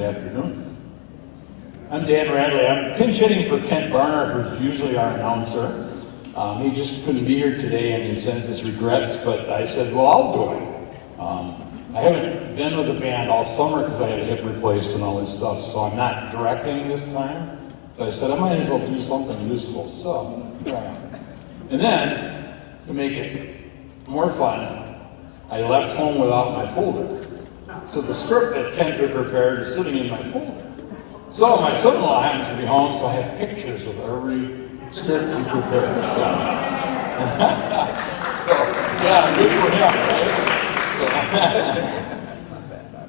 good afternoon. I'm Dan Radley. I'm pinch hitting for Kent Barnard, who's usually our announcer. He just couldn't be here today and he sends his regrets, but I said, well, I'll do it. I haven't been with the band all summer because I had a hip replaced and all this stuff, so I'm not directing this time. So I said, I might as well do something useful. So here I am. And then, to make it more fun, I left home without my folder. So the script that Kent had prepared is sitting in my folder. So my son-in-law happens to be home, so I have pictures of every script he prepared. So, yeah, good for him, right?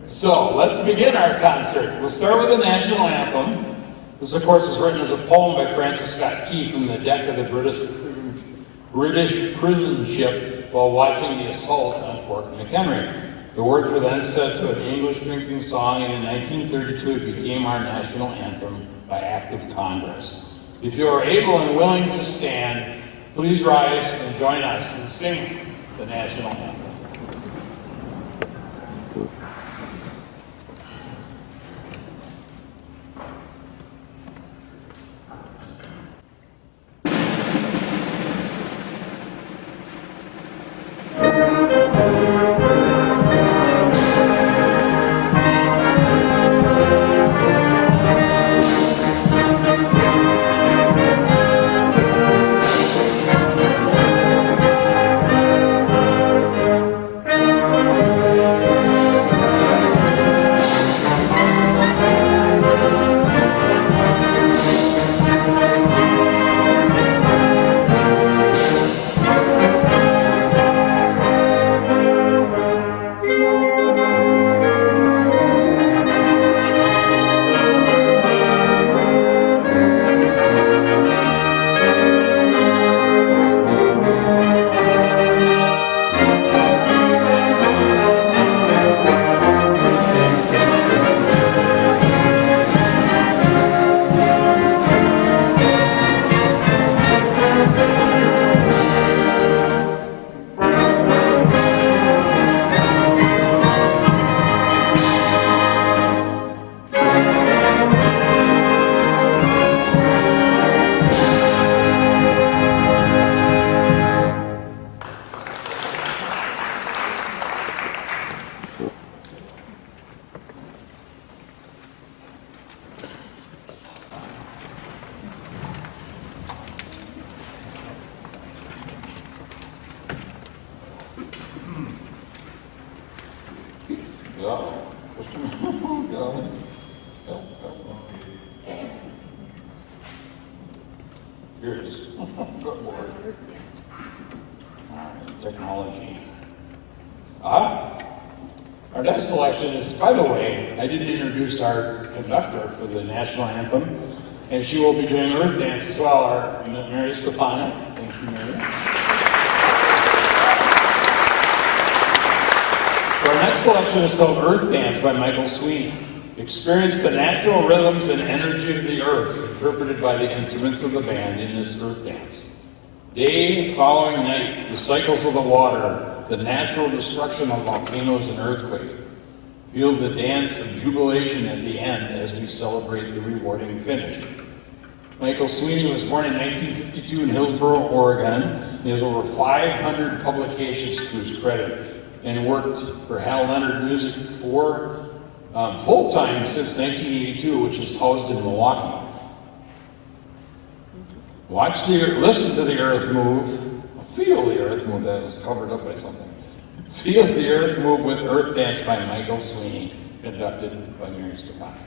So let's begin our concert. We'll start with the national anthem. This, of course, was written as a poem by Francis Scott Key from the deck of the British prison ship while watching the assault on Fort McHenry. The words were then set to an English drinking song, and in 1932 it became our national anthem by act of Congress. If you are able and willing to stand, please rise and join us in singing the national anthem. Here it is. Good Lord. Technology. Our next selection is, by the way, I didn't introduce our conductor for the national anthem, and she will be doing Earth Dance as well, our Mary Scapana. Thank you, Mary. Our next selection is called Earth Dance by Michael Sweeney. Experience the natural rhythms and energy of the earth, interpreted by the instruments of the band in this Earth Dance. Day following night, the cycles of the water, the natural destruction of volcanoes and earthquakes. Feel the dance of jubilation at the end as we celebrate the rewarding finish. Michael Sweeney was born in 1952 in Hillsboro, Oregon. He has over 500 publications to his credit and worked for Hal Leonard Music for full-time since 1982, which is housed in Milwaukee. Listen to the earth move. Feel the earth move. That was covered up by something. Feel the earth move with Earth Dance by Michael Sweeney, conducted by Mary Stefani.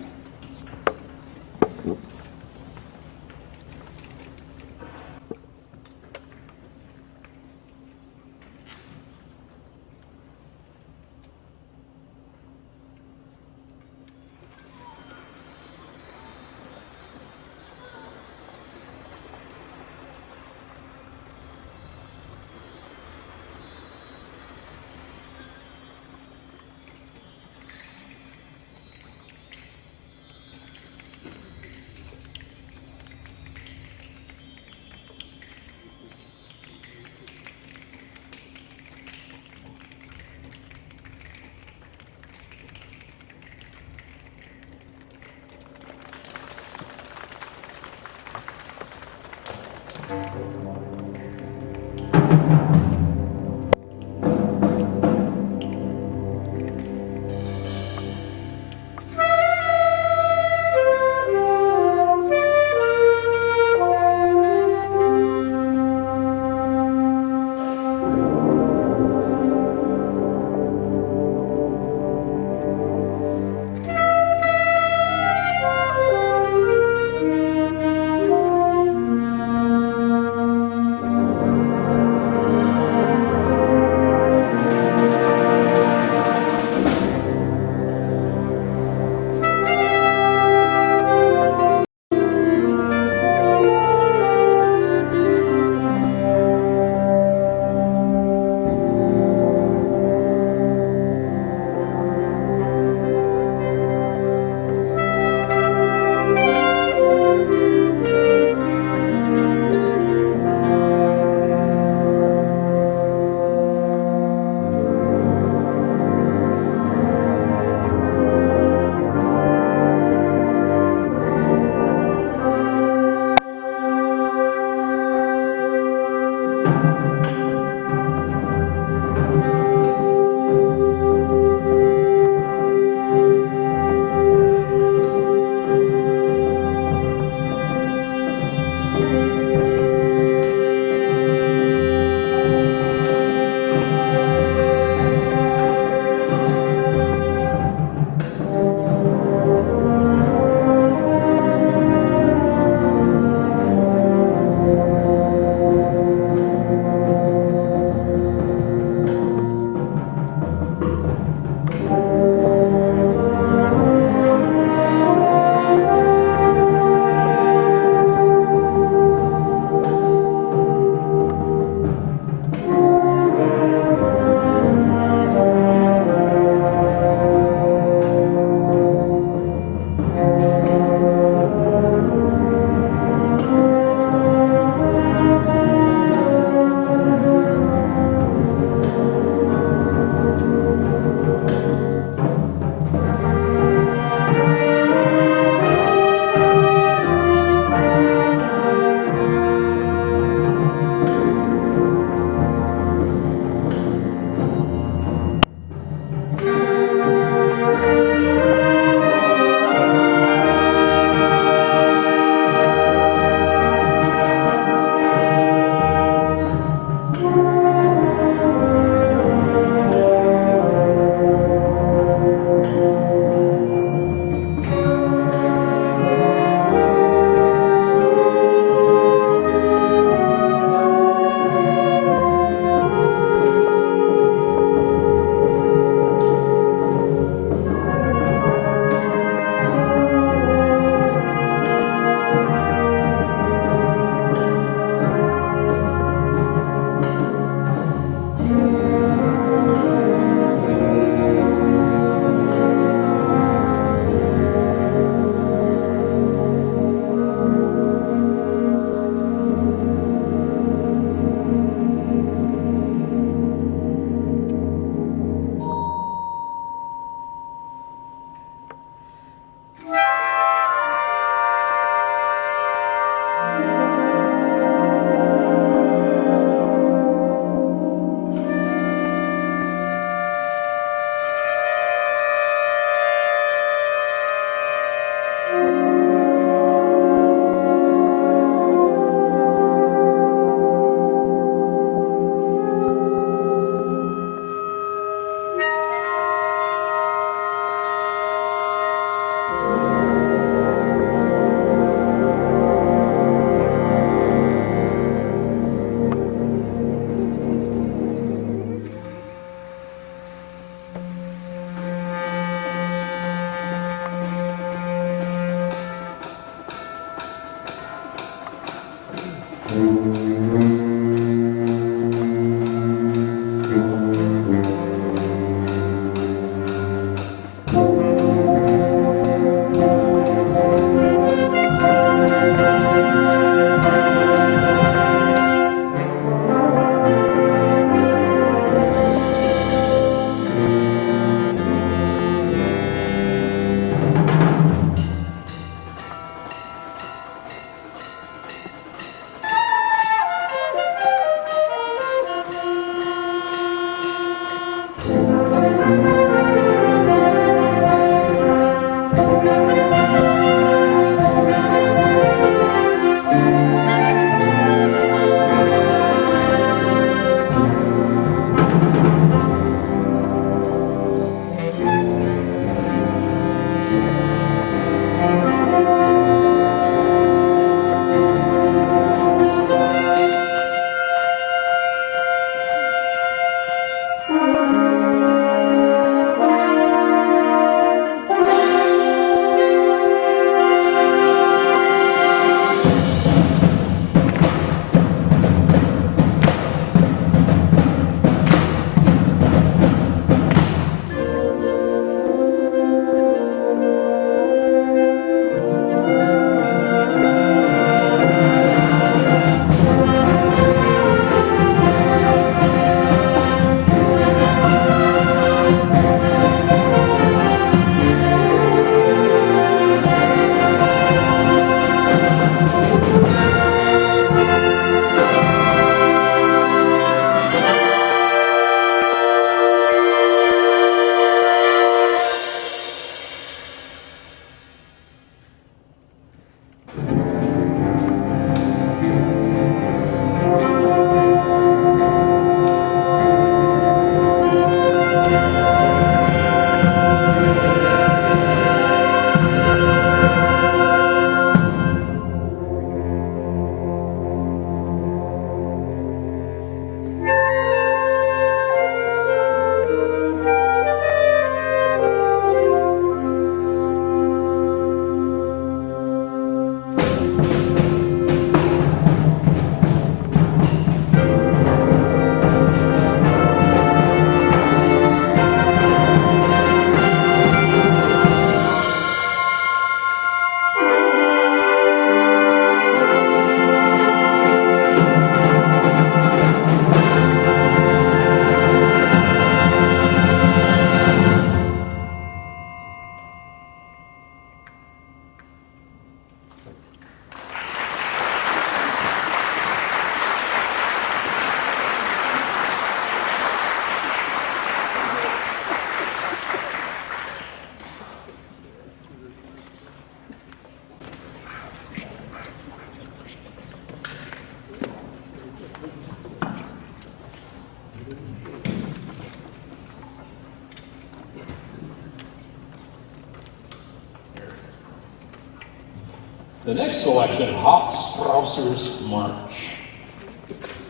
The next selection, Hofstrasser's March.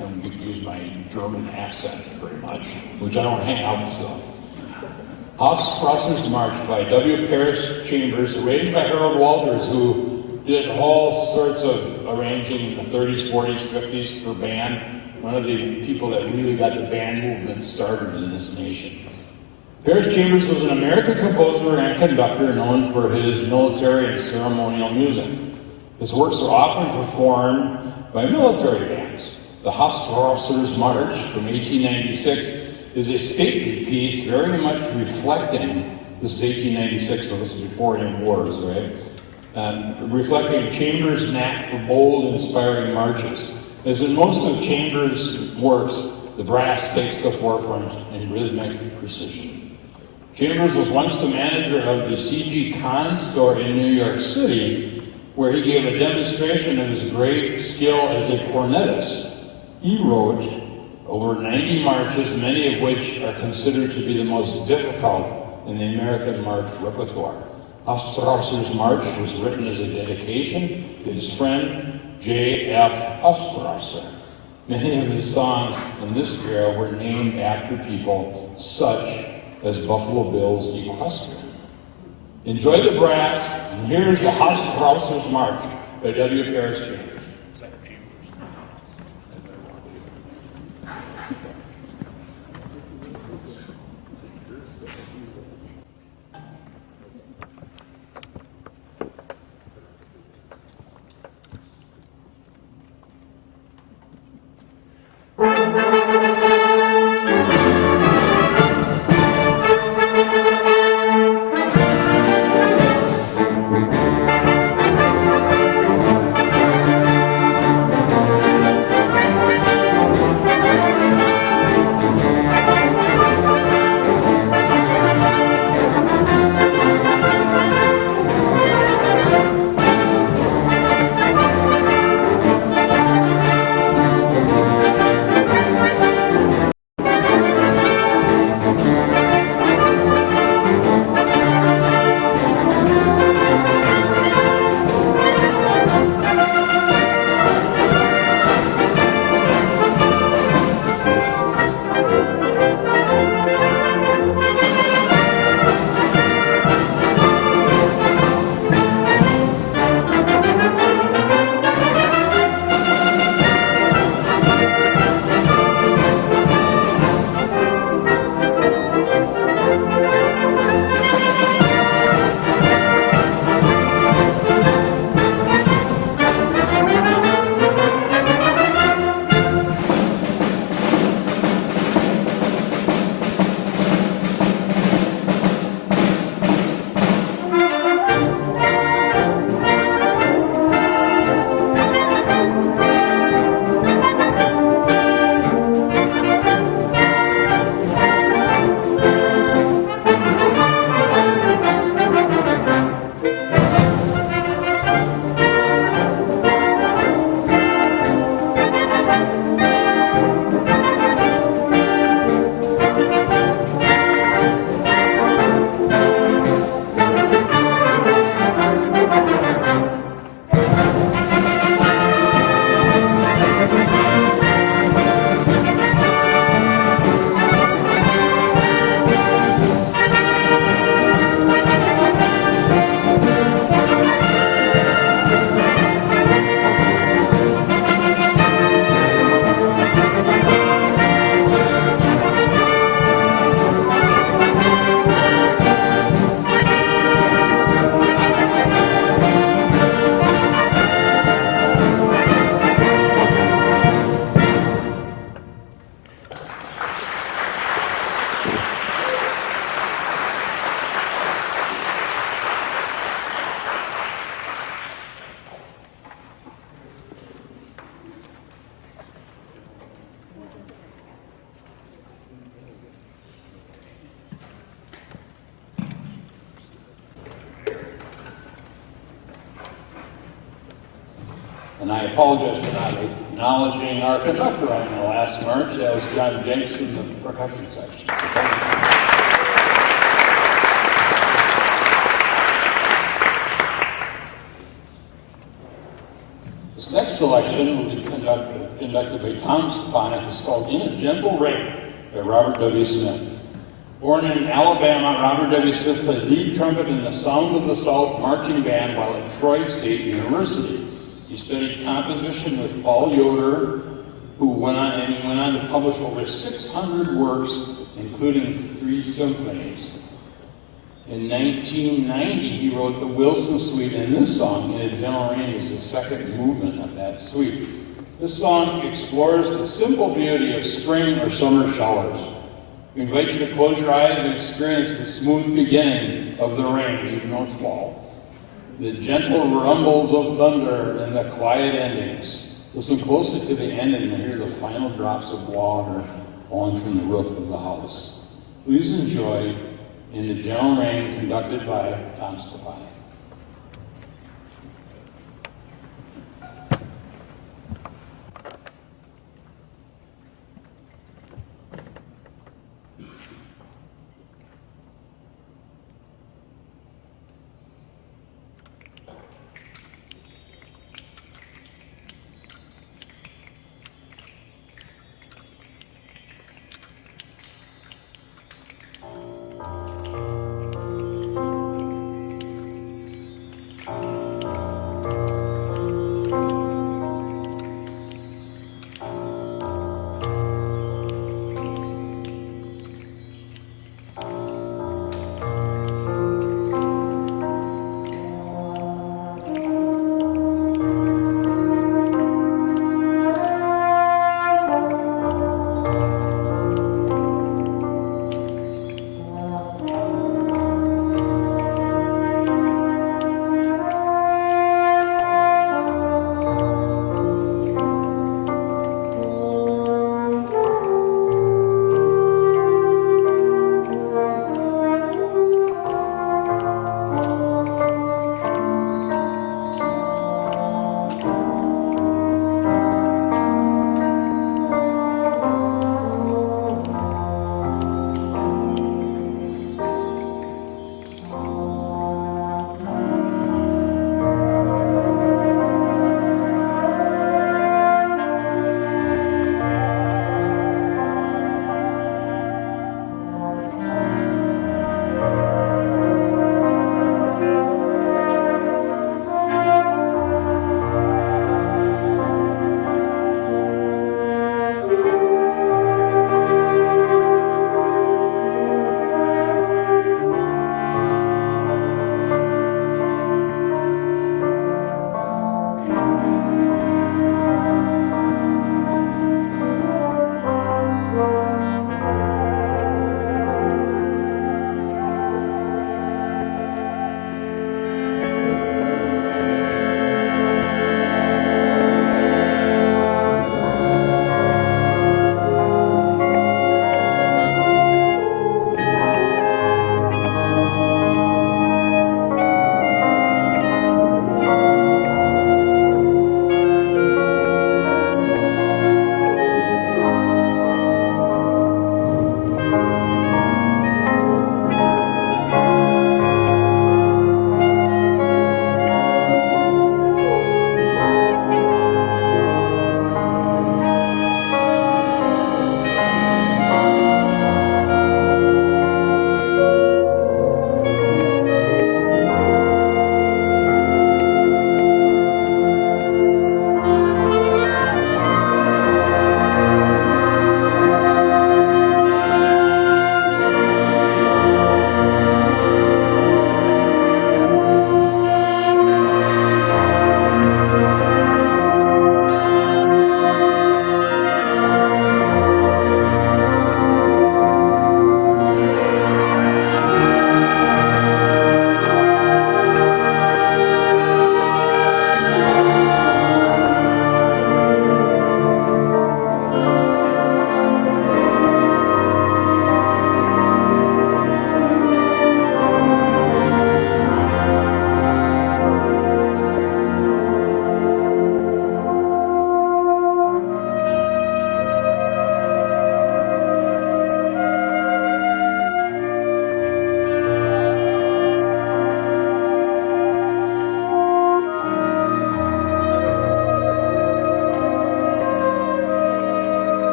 I'm going to use my German accent very much, which I don't have, so. Hofstrasser's March by W. Parrish Chambers, arranged by Harold Walters, who did all sorts of arranging in the 30s, 40s, 50s for band. One of the people that really got the band movement started in this nation. Parrish Chambers was an American composer and conductor known for his military and ceremonial music. His works are often performed by military bands. The Hofstrasser's March from 1896 is a stately piece very much reflecting, this is 1896, so this is before any wars, right? Reflecting Chambers' knack for bold, inspiring marches. As in most of Chambers' works, the brass takes the forefront in rhythmic precision. Chambers was once the manager of the C.G. Kahn store in New York City, where he gave a demonstration of his great skill as a cornetist. He wrote over 90 marches, many of which are considered to be the most difficult in the American march repertoire. Hofstrasser's March was written as a dedication to his friend J.F. Hofstrasser. Many of his songs in this era were named after people such as Buffalo Bill's equestrian. Enjoy the brass, and here's the Hofstrasser's March by W. Parrish Chambers. And I apologize for not acknowledging our conductor on the last march. That was John Jenks from the percussion section. This next selection will be conducted by Tom Stepanek. It's called In a Gentle Rain by Robert W. Smith. Born in Alabama, Robert W. Smith played lead trumpet in the Sound of the South marching band while at Troy State University. He studied composition with Paul Yoder, who went on to publish over 600 works, including 3 symphonies. In 1990, he wrote the Wilson Suite, and this song, In a Gentle Rain, is the second movement of that suite. This song explores the simple beauty of spring or summer showers. We invite you to close your eyes and experience the smooth beginning of the rain, even though it's fall. The gentle rumbles of thunder and the quiet endings. Listen closely to the end and you'll hear the final drops of water falling from the roof of the house. Please enjoy In the Gentle Rain, conducted by Tom Stepanek.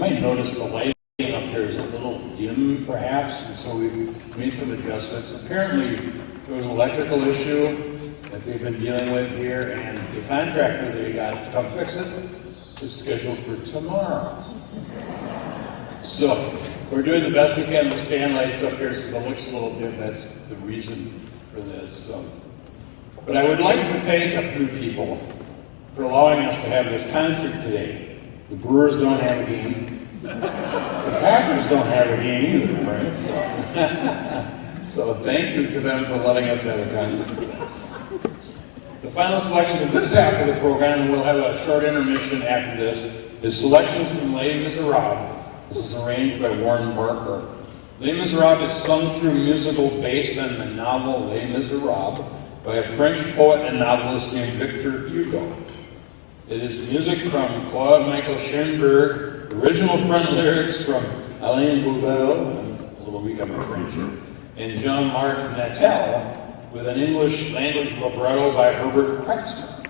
might notice the lighting up here is a little dim perhaps, and so we've made some adjustments. Apparently there was an electrical issue that they've been dealing with here, and the contractor they got to come fix it is scheduled for tomorrow. So we're doing the best we can with stand lights up here, so it looks a little dim. That's the reason for this. But I would like to thank a few people for allowing us to have this concert today. The Brewers don't have a game. The Packers don't have a game either, right? So thank you to them for letting us have a concert today. The final selection of this half of the program, and we'll have a short intermission after this, is selections from Les Miserables. This is arranged by Warren Barker. Les Miserables is sung through musical based on the novel Les Miserables by a French poet and novelist named Victor Hugo. It is music from Claude Michael Schoenberg, original front lyrics from Alain Bouvel, I'm a little weak on my French here, and Jean-Marc Nattel, with an English language libretto by Herbert Kretzmer.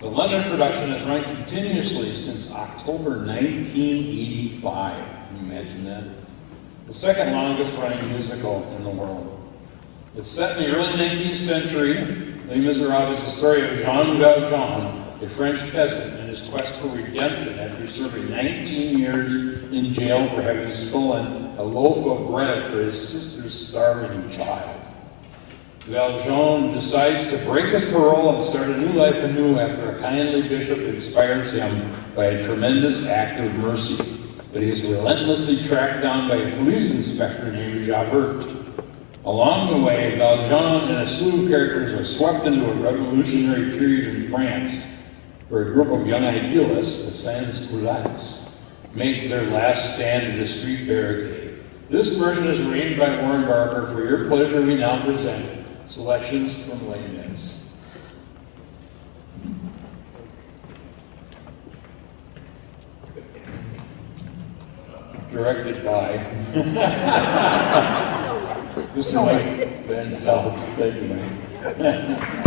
The London production has run continuously since October 1985. Can you imagine that? The second longest running musical in the world. It's set in the early 19th century. Les Miserables is the story of Jean Valjean, a French peasant, in his quest for redemption after serving 19 years in jail for having stolen a loaf of bread for his sister's starving child. Valjean decides to break his parole and start a new life anew after a kindly bishop inspires him by a tremendous act of mercy. But he is relentlessly tracked down by a police inspector named Javert. Along the way, Valjean and a slew of characters are swept into a revolutionary period in France, where a group of young idealists, the sans-culottes, make their last stand at a street barricade. This version is arranged by Warren Barker. For your pleasure, we now present selections from Les Mis. Directed by Mr. Mike Van Pelt. Thank you, Mike.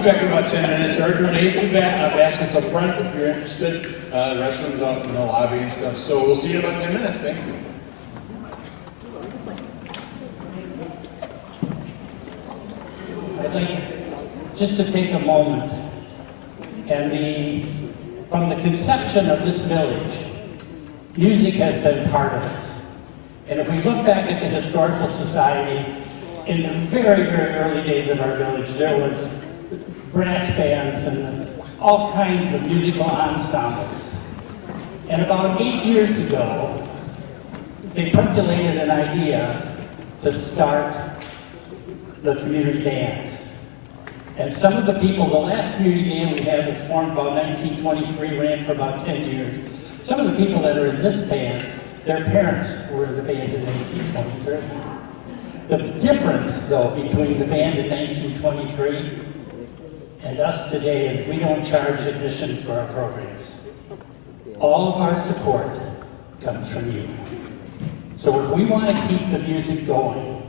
be back in about 10 minutes. Our donation baskets up front if you're interested. The restrooms out in the lobby and stuff. So we'll see you in about 10 minutes. Thank you. I'd like just to take a moment and from the conception of this village, music has been part of it. And if we look back at the Historical Society, in the very, very early days of our village, there was brass bands and all kinds of musical ensembles. And about 8 years ago, they percolated an idea to start the community band. And some of the people, the last community band we had was formed about 1923, ran for about 10 years. Some of the people that are in this band, their parents were in the band in 1923. The difference, though, between the band in 1923 and us today is we don't charge admission for our programs. All of our support comes from you. So if we want to keep the music going,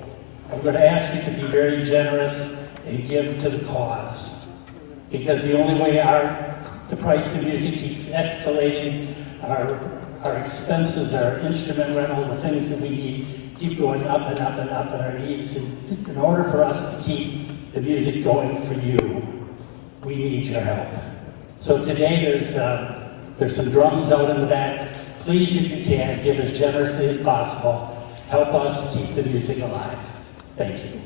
I'm going to ask you to be very generous and give to the cause. Because the only way the price of music keeps escalating, our expenses, our instrument rental, the things that we need keep going up and up and up, and our needs. And in order for us to keep the music going for you, we need your help. So today there's some drums out in the back. Please, if you can, give as generously as possible. Help us keep the music alive. Thank you.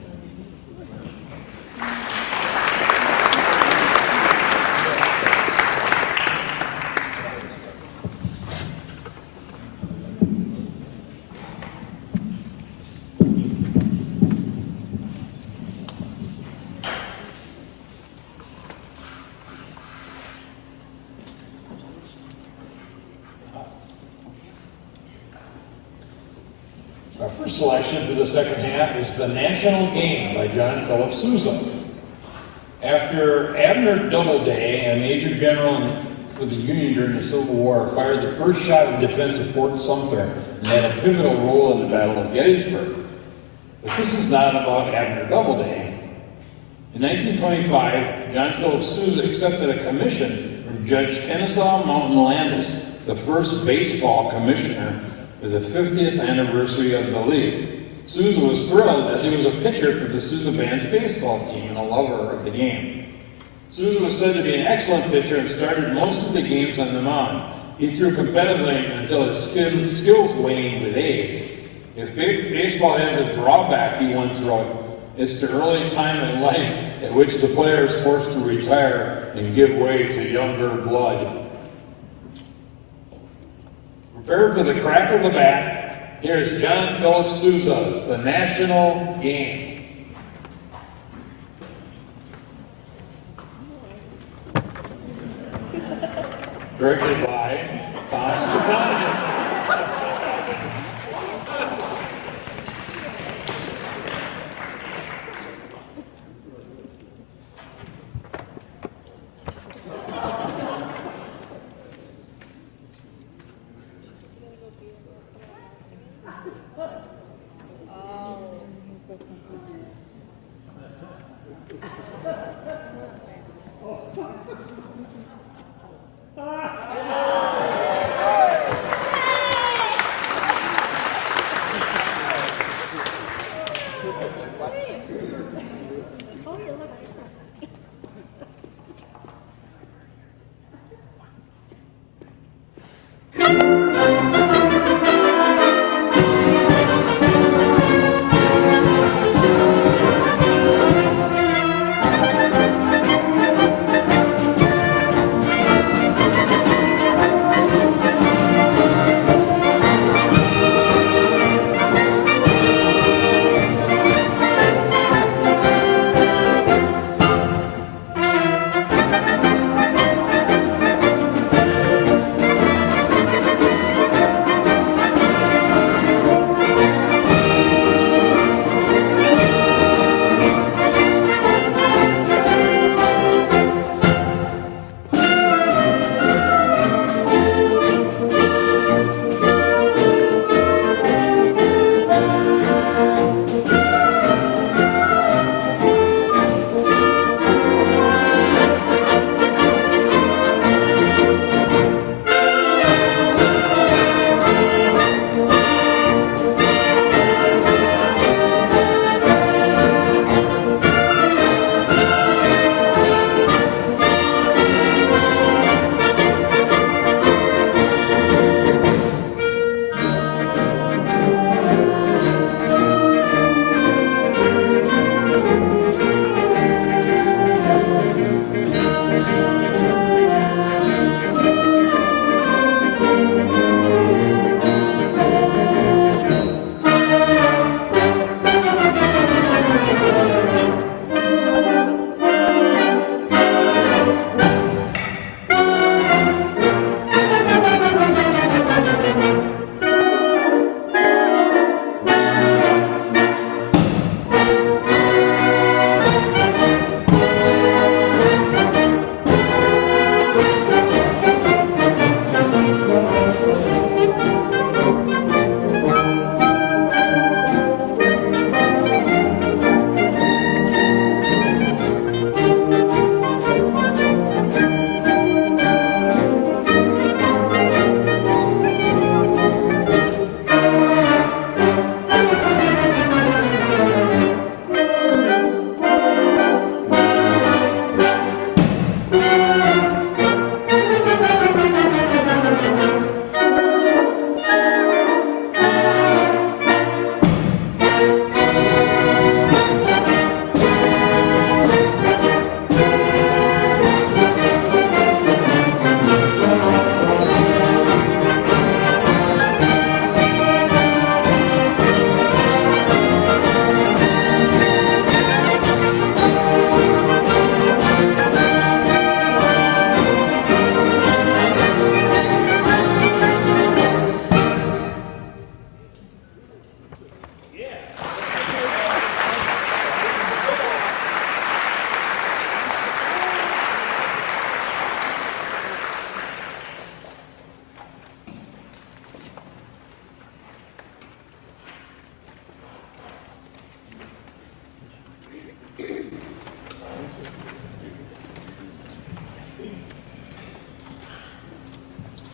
Our first selection for the second half is The National Game by John Philip Sousa. After Abner Doubleday, a major general for the Union during the Civil War, fired the first shot in defense of Fort Sumter and had a pivotal role in the Battle of Gettysburg. But this is not about Abner Doubleday. In 1925, John Philip Sousa accepted a commission from Judge Kennesaw Mountain Landis, the first baseball commissioner for the 50th anniversary of the league. Sousa was thrilled as he was a pitcher for the Sousa Band's baseball team and a lover of the game. Sousa was said to be an excellent pitcher and started most of the games on the mound. He threw competitively until his skills waned with age. If baseball has a drawback, he once wrote, it's the early time in life at which the player is forced to retire and give way to younger blood. Prepare for the crack of the bat. Here's John Philip Sousa's The National Game. Directed by Tom Stepanovich.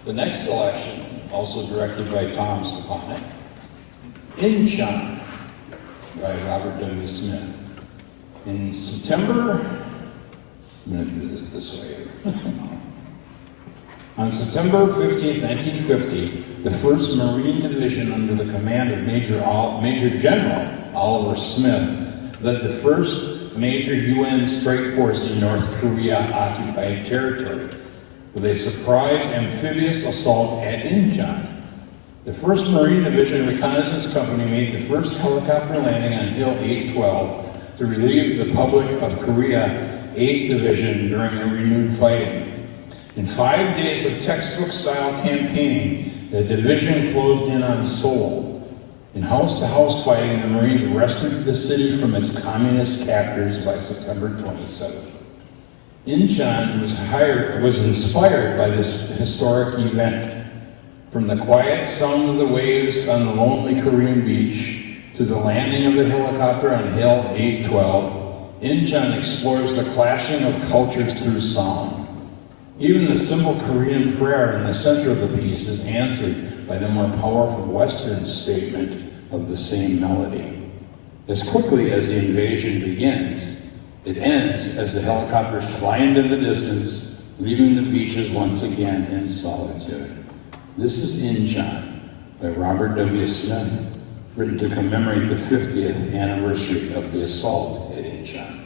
The next selection, also directed by Tom Stepanek, Incheon by Robert W. Smith. In September, I'm going to do this way. On September 15th, 1950, the 1st Marine Division under the command of Major General Oliver Smith led the first major UN strike force in North Korea occupied territory with a surprise amphibious assault at Incheon. The 1st Marine Division Reconnaissance Company made the first helicopter landing on Hill 812 to relieve the public of Korea 8th Division during the renewed fighting. In 5 days of textbook-style campaigning, the division closed in on Seoul. In house-to-house fighting, the Marines rescued the city from its communist captors by September 27th. Incheon was inspired by this historic event. From the quiet sound of the waves on the lonely Korean beach to the landing of the helicopter on Hill 812, Incheon explores the clashing of cultures through song. Even the simple Korean prayer in the center of the piece is answered by the more powerful Western statement of the same melody. As quickly as the invasion begins, it ends as the helicopters fly into the distance, leaving the beaches once again in solitude. This is Incheon by Robert W. Smith, written to commemorate the 50th anniversary of the assault at Incheon.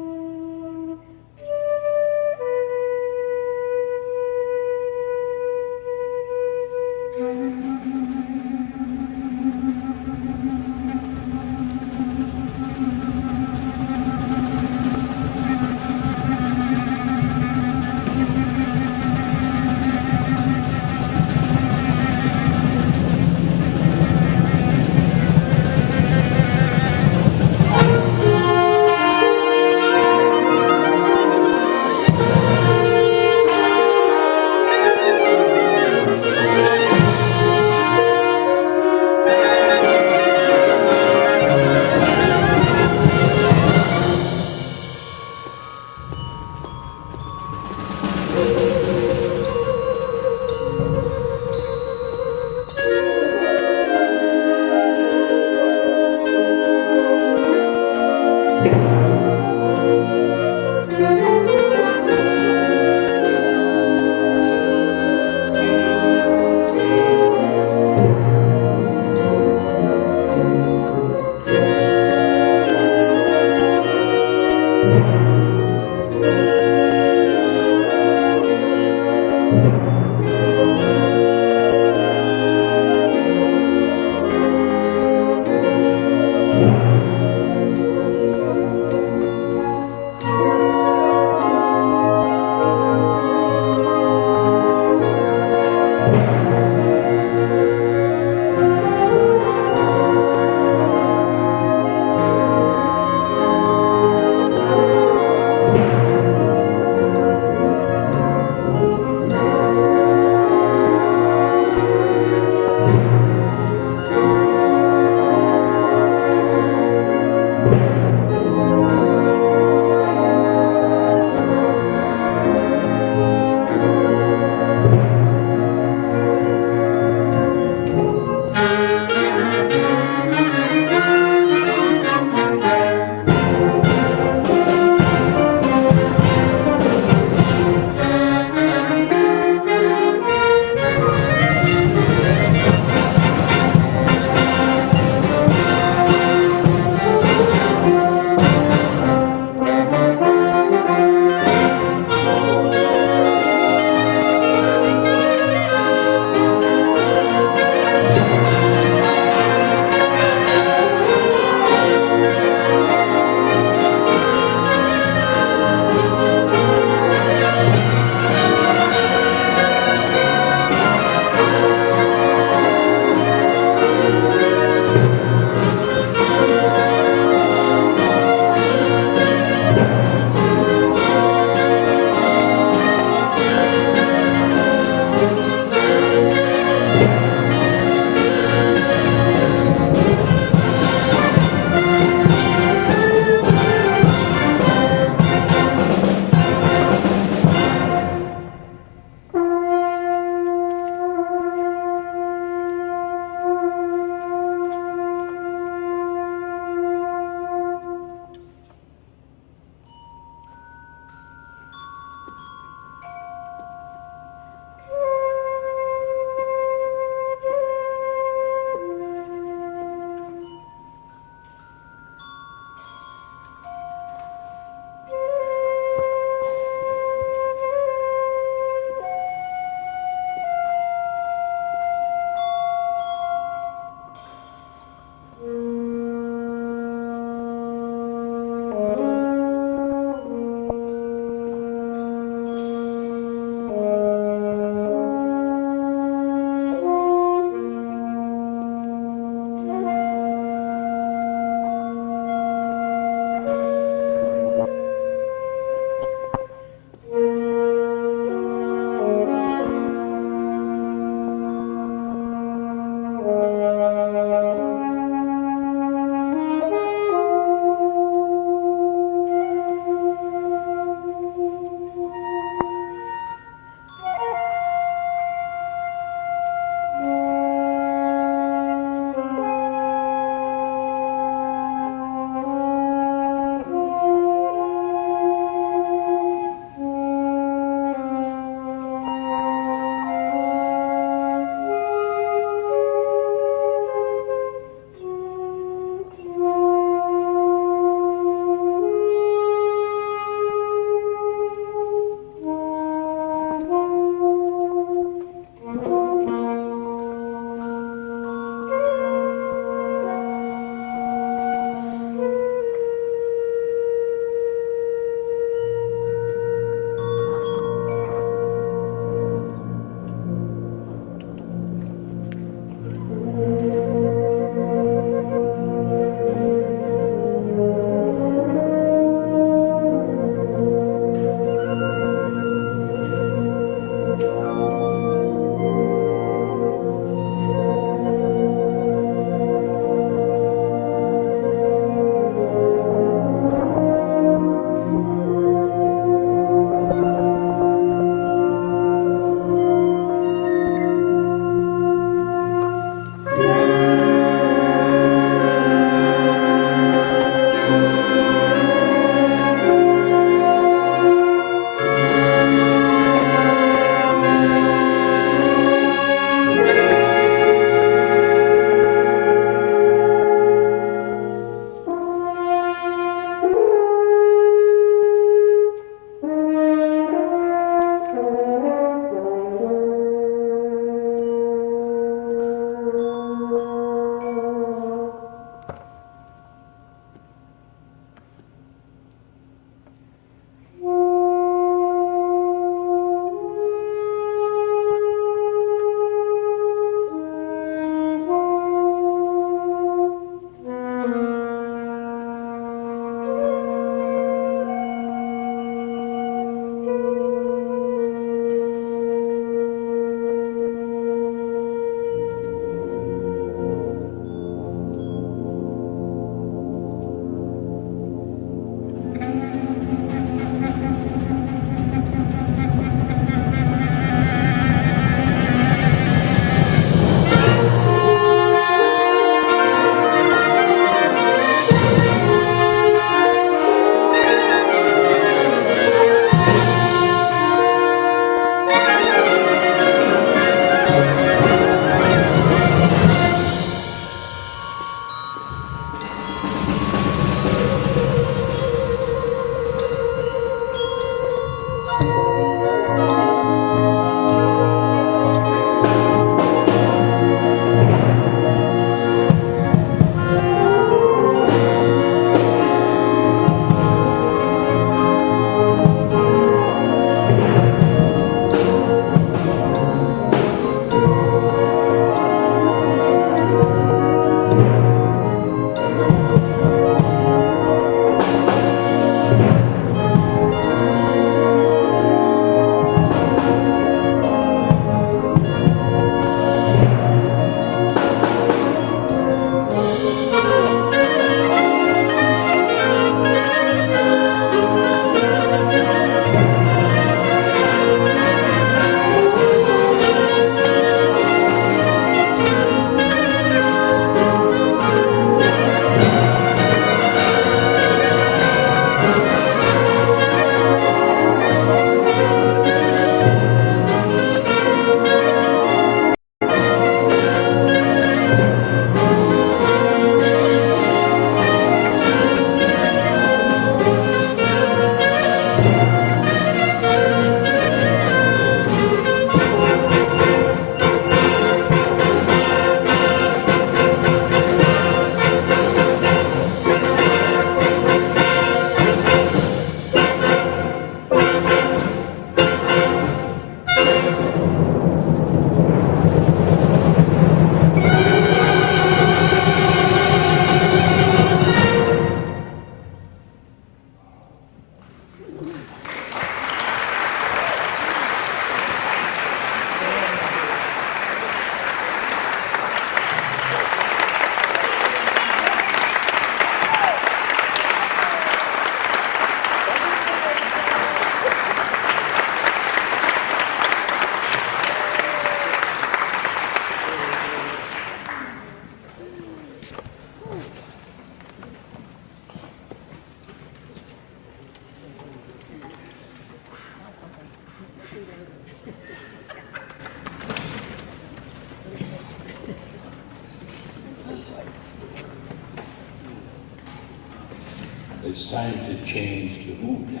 It's time to change the mood.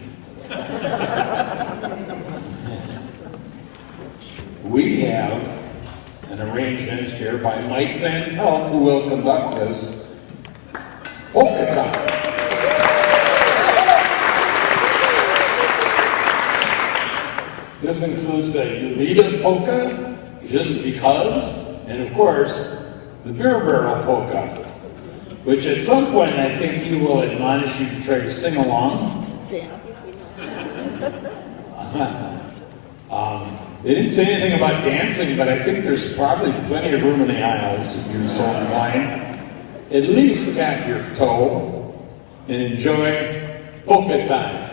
We have an arrangement here by Mike Van Pelt, who will conduct this polka time. This includes the Ulita polka, Just Because, and of course, the Beer Barrel polka, which at some point I think he will admonish you to try to sing along. They didn't say anything about dancing, but I think there's probably plenty of room in the aisles if you're so inclined. At least tap your toe and enjoy polka time.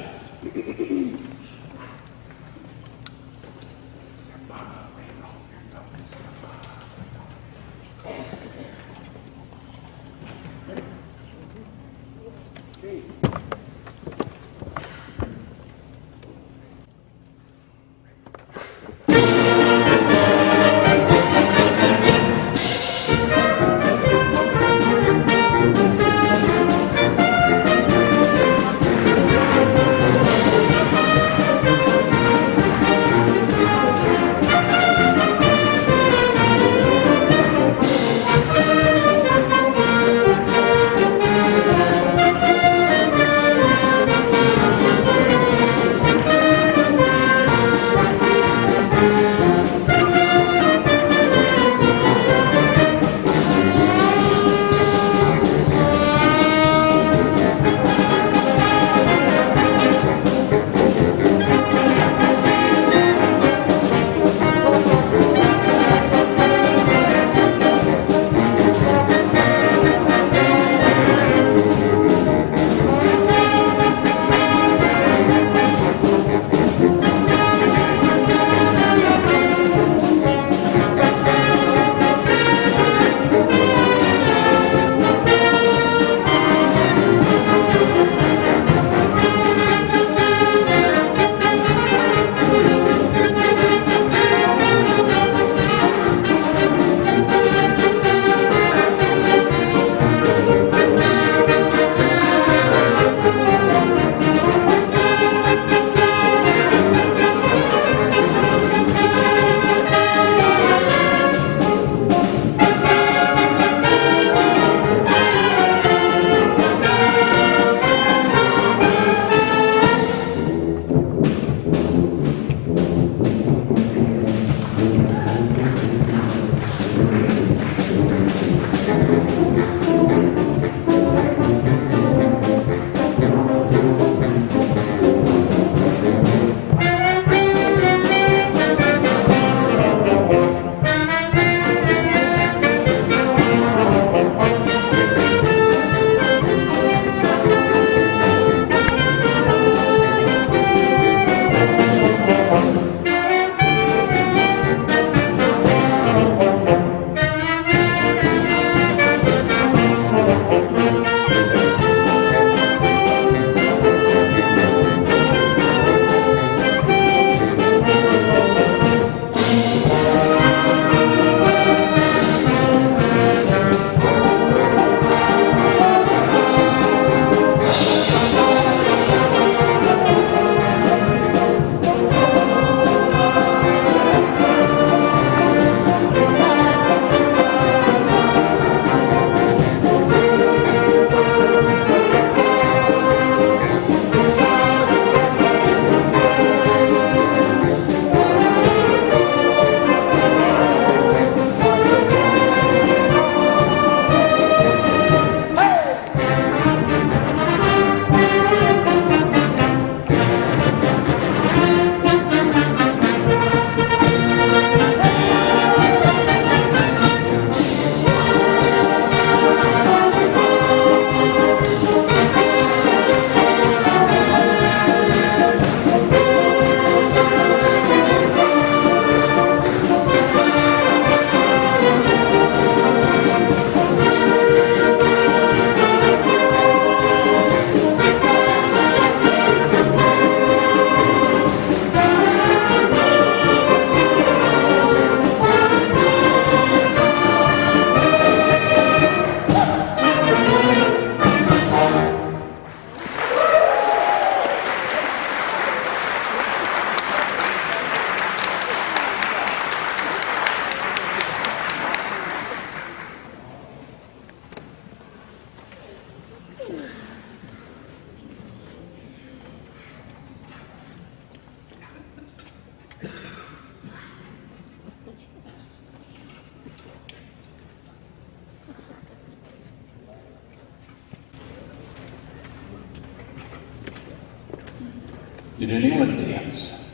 Did anyone dance?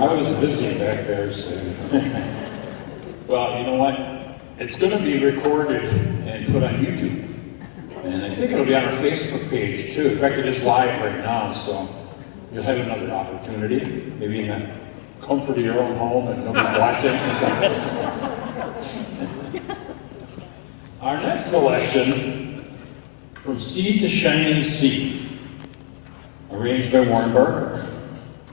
I was busy back there, so. Well, you know what? It's going to be recorded and put on YouTube. And I think it'll be on our Facebook page too. In fact, it is live right now, so you'll have another opportunity, maybe in the comfort of your own home and nobody's watching or something. Our next selection, From Sea to Shining Sea, arranged by Warren Barker.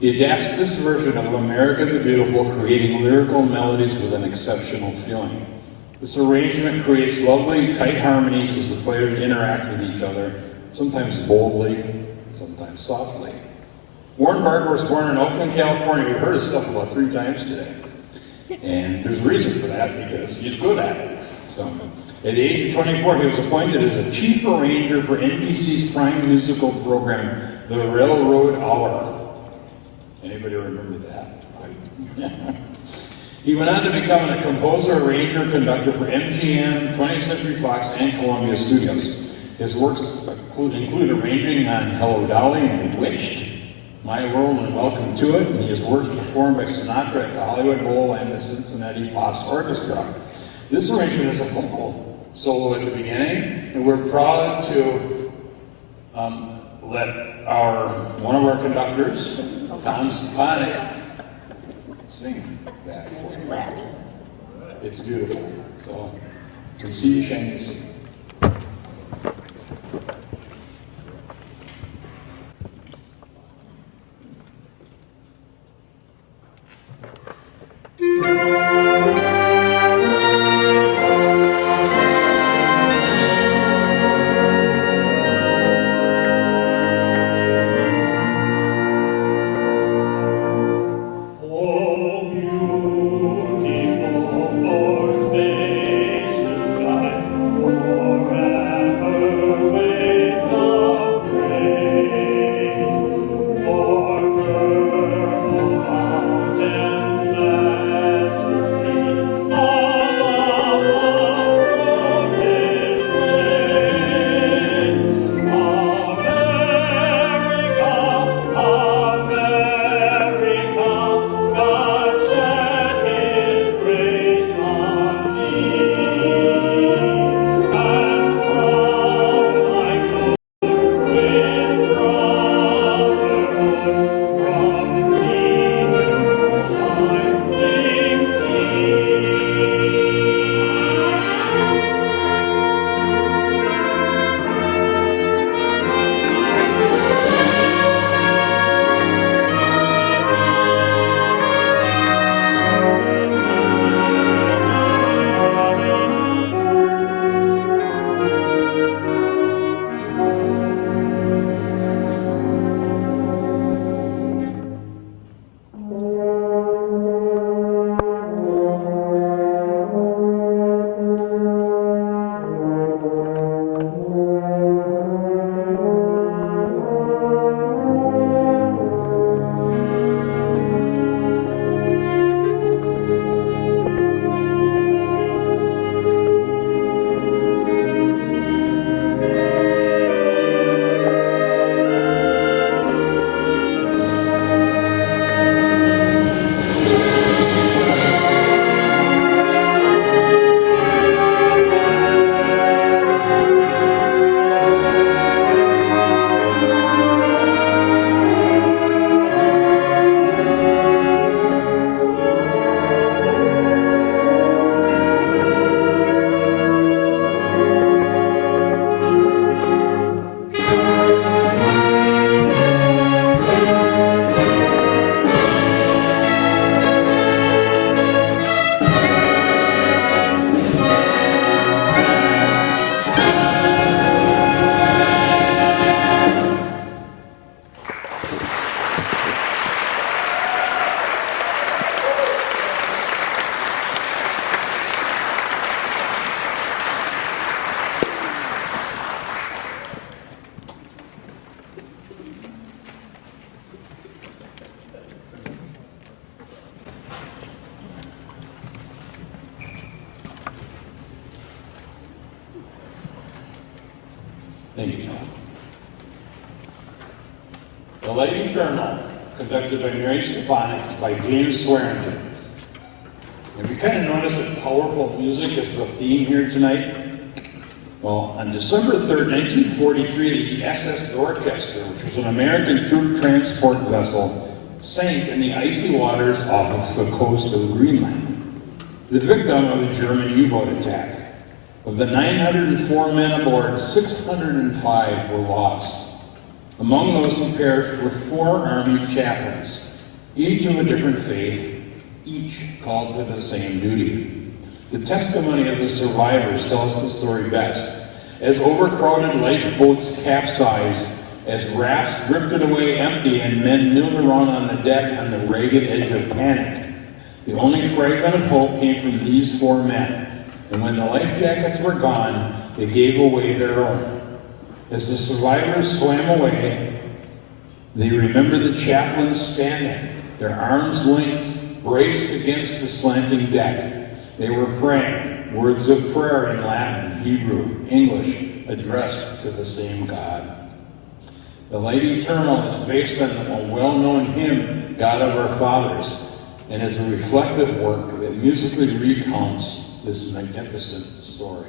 He adapts this version of America the Beautiful, creating lyrical melodies with an exceptional feeling. This arrangement creates lovely, tight harmonies as the players interact with each other, sometimes boldly, sometimes softly. Warren Barker was born in Oakland, California. We've heard his stuff about 3 times today. And there's a reason for that, because he's good at it. So, at the age of 24, he was appointed as a chief arranger for NBC's prime musical program, The Railroad Hour. Anybody remember that? He went on to become a composer, arranger, conductor for MGM, 20th Century Fox, and Columbia Studios. His works include arranging on Hello Dolly and Bewitched, My World and Welcome to It, and his works performed by Sinatra at the Hollywood Bowl and the Cincinnati Pops Orchestra. This arrangement is a vocal solo at the beginning, and we're proud to let one of our conductors, Tom Stepanek, sing that for you. It's beautiful. So, From Sea to Shining Sea. Thank you, Tom. The Light Eternal, conducted by Mary Stepanek by James Swearinger. Have you kind of noticed that powerful music is the theme here tonight? Well, on December 3rd, 1943, the SS Dorchester, which was an American troop transport vessel, sank in the icy waters off of the coast of Greenland, the victim of a German U-boat attack. Of the 904 men aboard, 605 were lost. Among those who perished were 4 Army chaplains, each of a different faith, each called to the same duty. The testimony of the survivors tells the story best. As overcrowded lifeboats capsized, as rafts drifted away empty and men milled around on the deck on the ragged edge of panic, the only fragment of hope came from these 4 men. And when the life jackets were gone, they gave away their own. As the survivors swam away, they remembered the chaplains standing, their arms linked, braced against the slanting deck. They were praying, words of prayer in Latin, Hebrew, English, addressed to the same God. The Light Eternal is based on a well-known hymn, God of Our Fathers, and is a reflective work that musically recounts this magnificent story.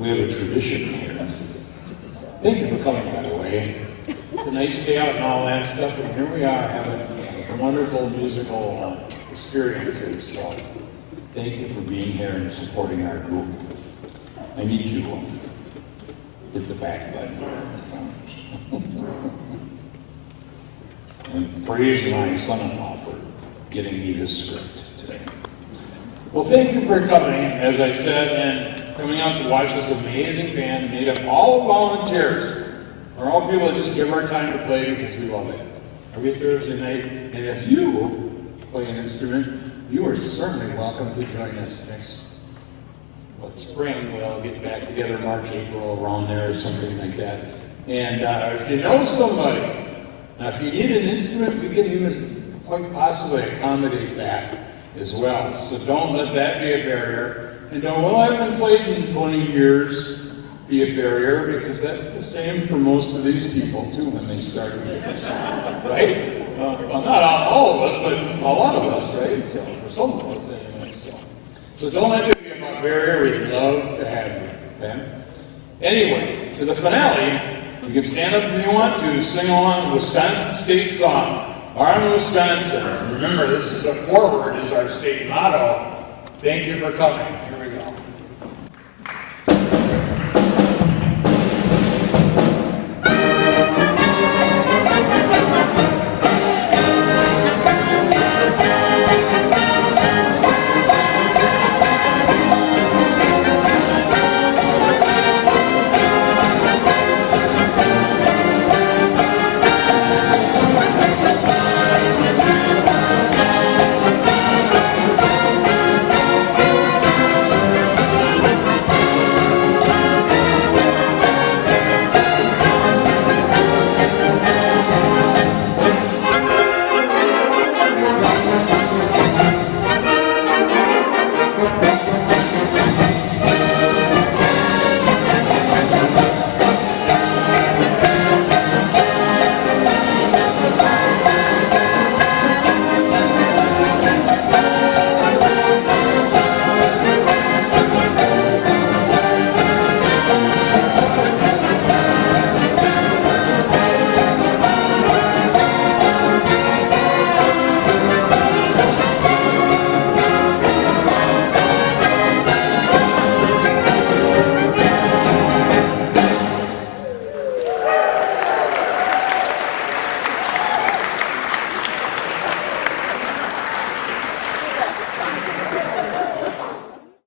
We have a tradition here. Thank you for coming, by the way. It's a nice day out and all that stuff, and here we are having a wonderful musical experience here. So thank you for being here and supporting our group. I need you to hit the back button. And praise my son-in-law for getting me this script today. Well, thank you for coming, as I said, and coming out to watch this amazing band made up all volunteers. We're all people that just give our time to play because we love it. Every Thursday night. And if you play an instrument, you are certainly welcome to join us next spring. We'll get back together March, April, around there or something like that. And if you know somebody, now if you need an instrument, we can even quite possibly accommodate that as well. So don't let that be a barrier. And don't, well, I haven't played in 20 years, be a barrier, because that's the same for most of these people too when they start with this, right? Well, not all of us, but a lot of us, right? So, for some of us anyway. So don't let it be about barrier. We'd love to have you, okay? Anyway, to the finale, you can stand up if you want to, sing along the Wisconsin state song, Arm Wisconsin. Remember, this is a forward, is our state motto. Thank you for coming.